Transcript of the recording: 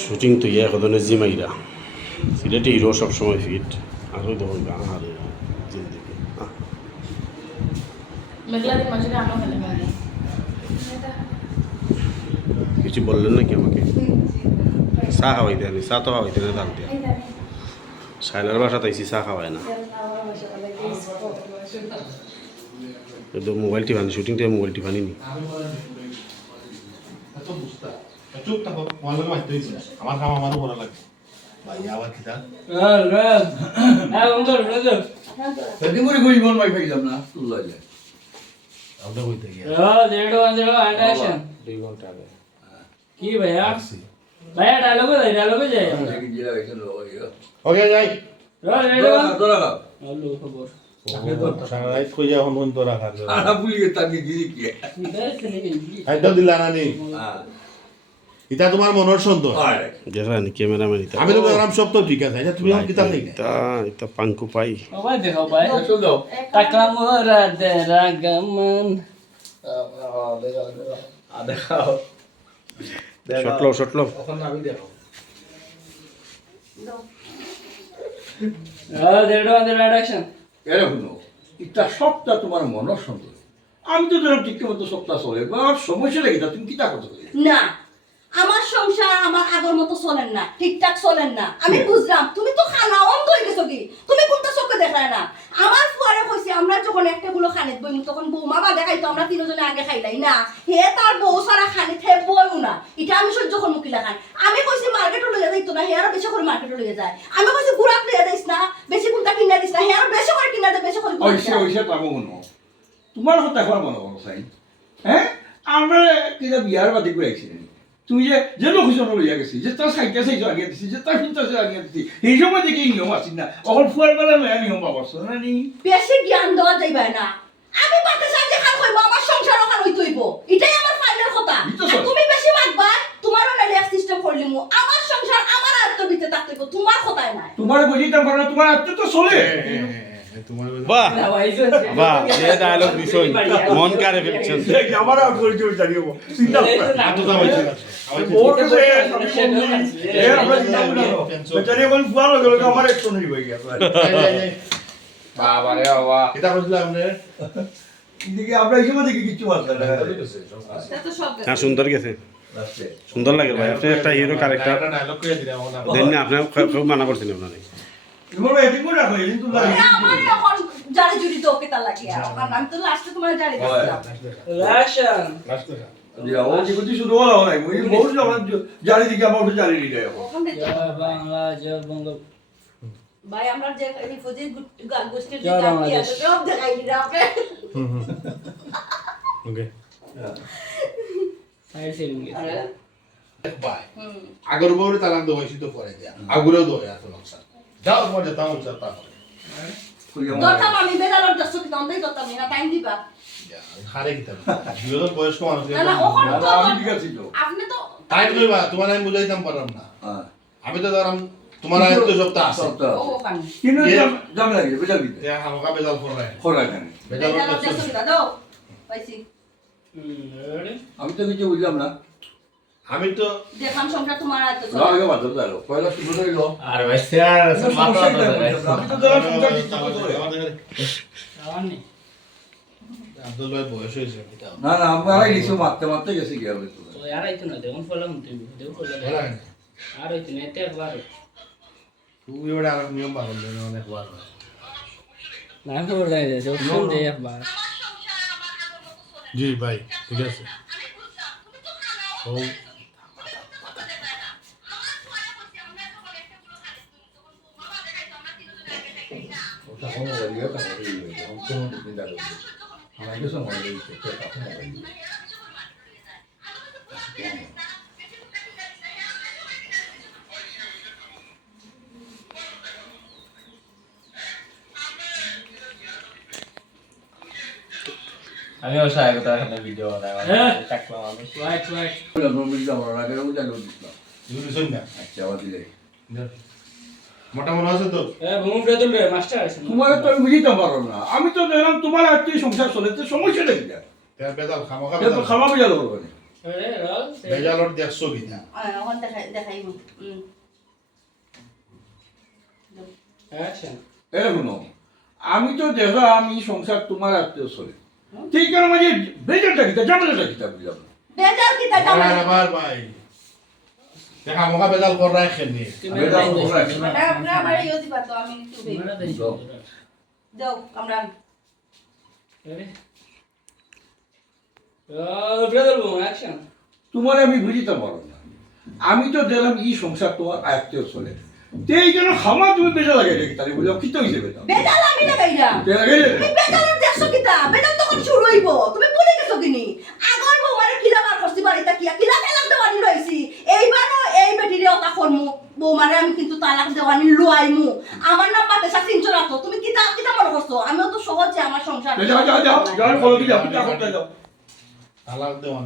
Shooting তো ইয়ে কদনে জিমাইরা সিলেটে হিরো সবসময় ফিট আর ওই দেখো গান হারে জিন্দিগি কিছু বললেন নাকি আমাকে চা খাওয়াইতে আনি চা তো খাওয়াইতে না দাম দিয়া সাইলার বাসা তাইছি চা খাওয়ায় না মোবাইল টিপানি শুটিং থেকে মোবাইল টিপানি নি চুপ থাকো আমার মারতে হয়েছে আমার কাম আমারও করা লাগবে ভাই আবার কি তা সেদিন করে কই বল ভাই পাইলাম না তুল্লা যায় আমরা কইতে গিয়া 2 ঘন্টা আগে কি ভাইয়া ভাইয়া ডায়লগে যায় দেখি জিলা গেছে লই ওকে যাই তোরা হ্যালো খবর আপনি তো সারা রাত কই যা হন তো রাখা যায় আরা পুলিশে তাকে গিরি কি আইডা দিলা না নি হ্যাঁ এটা তোমার মনের সন্দেহ দেখেন ক্যামেরাম্যান এটা আমি তো দেখলাম সব তো ঠিক আছে এটা তুমি আমার কিতাব নেই এটা এটা পাঙ্কু পাই ভাই দেখো ভাই চল দাও টাকা মোরা দেরা গমন দেখাও শটলো এখন আমি দেখো দেড় অ্যাকশন এরকম এটা সবটা তোমার মনের সন্দেহ আমি তো ধরো ঠিক মতো সবটা চলে আর সমস্যা লাগে তুমি কি তা করতে না আমার সংসার আমার আগের মতো চলেন না ঠিকঠাক চলেন না আমি বুঝলাম তুমি তো খানা অন্ধ হয়ে গেছো কি তুমি কোনটা চোখে দেখায় না আমার ফুয়ারে কইছে আমরা যখন একটা গুলো খানিত বইমু তখন বৌমা বা দেখাই তো আমরা তিনজনে আগে খাইলাই না হে তার বউ সারা খানিত হে বইও না এটা আমি সহ্য করে মুখিলা খান আমি কইছি মার্কেটে লইয়া যাইতো না হে আর বেশি করে মার্কেটে লইয়া যায় আমি কইছি গুড়া লইয়া দিস না বেশি কোনটা কিনা দিস না হে আর বেশি করে কিনা দে বেশি করে ওইসে পাবো মনে তোমার কথা এখন মনে করো সাই হ্যাঁ আমরা কিনা বিয়ার বাদে করে আইছিলেন তুমি যে লোক হিসেবে লইয়া গেছি যে তার সাইকেল সেই আগে দিছি যে তার চিন্তা আগে দিছি এই সময় দেখি নিয়ম আসি না অকল ফুয়ার বেলা নয়া নিয়ম পাবছ না নি বেশি জ্ঞান দেওয়া যাইবে না আমি পাতে সাজে খান হইব আমার সংসার ওখান হইতে হইব এটাই আমার ফাইনাল কথা আর তুমি বেশি মাগবা তোমারও না লেখ সিস্টেম করলিমু আমার সংসার আমার আত্ম ভিতরে থাকতে হইব তোমার কথাই নাই তোমার বুঝিতাম পারো তোমার আত্ম তো চলে তোমার বাহ বাহ যে ডায়লগ দিছই মন কারে ফেলছেন আমার আর করে জোর জানিও চিন্তা আতো দাও হইছে ওর কাছে এ আমরা চিন্তা করি না বেচারি কোন ফুয়ার লগে আমার একশন হই গিয়া বাবা রে বাবা এটা বুঝলা আপনি এদিকে আমরা এই সময় দেখি কিছু আছে না এটা তো সব হ্যাঁ সুন্দর গেছে সুন্দর লাগে ভাই আপনি একটা হিরো ক্যারেক্টার একটা ডায়লগ কইয়া দিলাম না দেন না আপনি খুব মানা করছেন আপনারে তোমার এডিং করে রাখো কিন্তু আমার এখন জারি জুরি তো ওকে তা লাগিয়া আমি তো লাস্টে তোমার জারি দিছিলাম অ্যাকশন লাস্ট দিয়া ও যে কিছু শুরু হলো না ওই বহুত আমার জারি দিকে আমার জারি দিতে ওখান থেকে জয় বাংলা জয় বঙ্গ ভাই আমরা যে রিফিউজি গোষ্ঠীর যে জাতি আছে সব দেখাই দিরা আপনি ওকে সাইড সেভিং বাই আগর বউরে তালাক দেওয়া হয়েছিল তো পরে দেয়া আগুরেও দেওয়া আছে নকশা যাও পরে তাও চাতা দরকার আমি বেলার দর্শক দন্দাই করতাম না টাইম দিবা হারে কিতাব বিয়োজন বয়স্ক মানুষ না না ওখানে তো আমি ঠিক আছি তো আপনি তো টাইম কইবা তোমার আমি বুঝাইতাম পারলাম না আমি তো ধরাম তোমার আয়ত্ত সপ্তাহ আছে ও ওখানে কিন্তু জাম লাগে বেজাল দিতে তে হালকা বেজাল পড়ায় খোরা কেন বেজাল বেলার দর্শক দাও পাইছি আমি তো কিছু বুঝলাম না আমি তো দেখাম সংসার তোমার আয়ত্ত আগে বাদ দাও পয়লা শুরু হইলো আর ভাই স্যার মাথা আমি তো ধরা সংসার ঠিক করে আনি আব্দুল ভাই বয়স হয়েছে না না আমরা কিছু মারতে মারতে গেছি কি হবে তো তো यार আইতো না দেখুন ফলাম তুমি দেখো ফলাম আর হইতো না এতে একবার তুই ওটা আর নিয়ম পালন করে অনেক বার না খবর দেয় যে শুন দে একবার জি ভাই ঠিক আছে ও ওটা কোন বলিও কথা বলি কোন চিন্তা করি আমরা কিছু মনে করি তো কথা বলি আমি ওর আগে তো একটা ভিডিও বানাই টাকলা মানুষ রাইট রাইট ওটা নরমালি যাবো আগে ওটা লোড দিলাম ইউরি শুন না আচ্ছা আবার দিলে মোটা মনে আছে তো এ ঘুম ফেলে তুলবে মাস্টার আছে তোমার তো আমি বুঝিতে পারো না আমি তো দেখলাম তোমার আত্মীয় সংসার চলে তো সমস্যা দেখি তার বেজাল খামাখা এটা তো খাওয়া বেজাল করবো না আরে রল বেজালর দেখছো কিনা এখন দেখাইব অ্যাকশন এরকম আমি তো দেখো আমি সংসার তোমার আত্মীয় চলে ঠিক কারণ মাঝে বেজারটা কিতা জামালাটা কিতা বুঝলাম না। বেজার কি তা জামাই আমার ভাই দেখা মোকা বেজাল কর রাখেনি বেজার করা আছে। মানে আপনি আমার ইয়ে দিবা তো আমি একটু দেই দাও আমরা আরে ব্রাদার বম অ্যাকশন তোমার আমি বুঝিতে পারো না আমি তো দেখলাম এই সংসার তোমার আত্মীয় চলে তো এই জন্য খামা তুমি বেজা লাগাই দেখি তাহলে বললাম কি তো হয়েছে বেজা বেজাল আমি লাগাইরা লাগাই তুমি বেজালের দেখছো কিতা বেজাল তখন শুরু হইব তুমি বলে গেছো কিনি আগর বউমারে কিলা বার করছি বাড়িতে কিলা তালাক দেওয়ানি রইছি এইবারও এই বেটিরে ওটা করমু বউমারে আমি কিন্তু তালাক দেওয়ানি লুয়াইমু আমার নাম পাতে সাচিনচো রাখো তুমি কিতা কিতা মনে করছো আমিও তো সহজে আমার সংসার যাও যাও যাও যাও বলো কি যাও কিতা করতে যাও তালাক দেওয়ানি